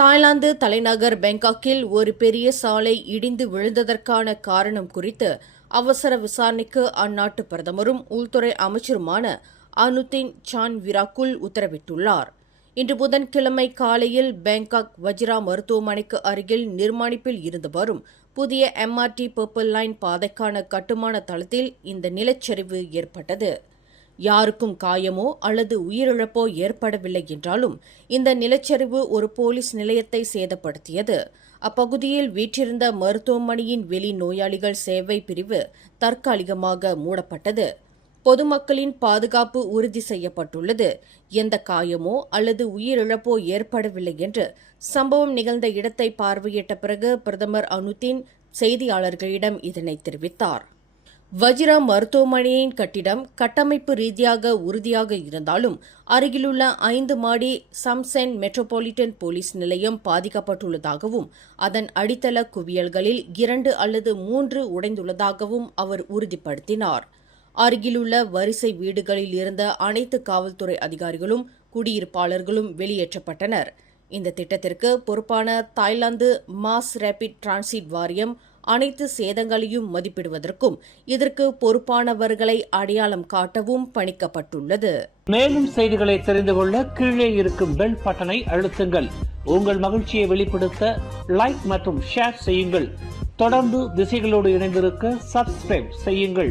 Thailand தலைநகர் பேங்காக்கில் ஒரு பெரிய சாலை இடிந்து விழுந்ததற்கான காரணம் குறித்து அவசர விசாரணைக்கு அந்நாட்டு பிரதமரும் உள்துறை அமைச்சருமான அனுதின் சான்விராகுல் உத்தரவிட்டுள்ளார். இன்று புதன்கிழமை காலையில் பேங்காக் வஜிரா மருத்துவமனைக்கு அருகில் நிர்மாணிப்பில் இருந்து வரும் புதிய MRT பர்பிள் லைன் பாதைக்கான கட்டுமான தளத்தில் இந்த நிலச்சரிவு ஏற்பட்டது. யாருக்கும் காயமோ அல்லது உயிரிழப்போ ஏற்படவில்லை என்றாலும் இந்த நிலச்சரிவு ஒரு போலீஸ் நிலையத்தை சேதப்படுத்தியது. அப்பகுதியில் வீற்றிருந்த மருத்துவமனையின் வெளி நோயாளிகள் சேவை பிரிவு தற்காலிகமாக மூடப்பட்டது. பொதுமக்களின் பாதுகாப்பு உறுதி செய்யப்பட்டுள்ளது. எந்த காயமோ அல்லது உயிரிழப்போ ஏற்படவில்லை என்று சம்பவம் நிகழ்ந்த இடத்தை பார்வையிட்ட பிறகு பிரதமர் அனுதின் செய்தியாளர்களிடம் இதனை தெரிவித்தார். வஜிரா மருத்துவமனையின் கட்டிடம் கட்டமைப்பு ரீதியாக உறுதியாக இருந்தாலும் அருகிலுள்ள 5 மாடி சம்சென் மெட்ரோபாலிட்டன் போலீஸ் நிலையம் பாதிக்கப்பட்டுள்ளதாகவும் அதன் அடித்தள குவியல்களில் 2 அல்லது 3 உடைந்துள்ளதாகவும் அவர் உறுதிப்படுத்தினார். அருகிலுள்ள வரிசை வீடுகளில் இருந்த அனைத்து காவல்துறை அதிகாரிகளும் குடியிருப்பாளர்களும் வெளியேற்றப்பட்டனர். இந்த திட்டத்திற்கு பொறுப்பான தாய்லாந்து மாஸ் ரேபிட் டிரான்சிட் வாரியம் அனைத்து சேதங்களையும் மதிப்பிடுவதற்கும் இதற்கு பொறுப்பானவர்களை அடையாளம் காட்டவும் பணிக்கப்பட்டுள்ளது. மேலும் செய்திகளை தெரிந்து கொள்ள கீழே இருக்கும் பெல் பட்டனை அழுத்துங்கள். உங்கள் மகிழ்ச்சியை வெளிப்படுத்த லைக் மற்றும் ஷேர் செய்யுங்கள். தொடர்ந்து திசைகளோடு இணைந்திருக்க சப்ஸ்கிரைப் செய்யுங்கள்.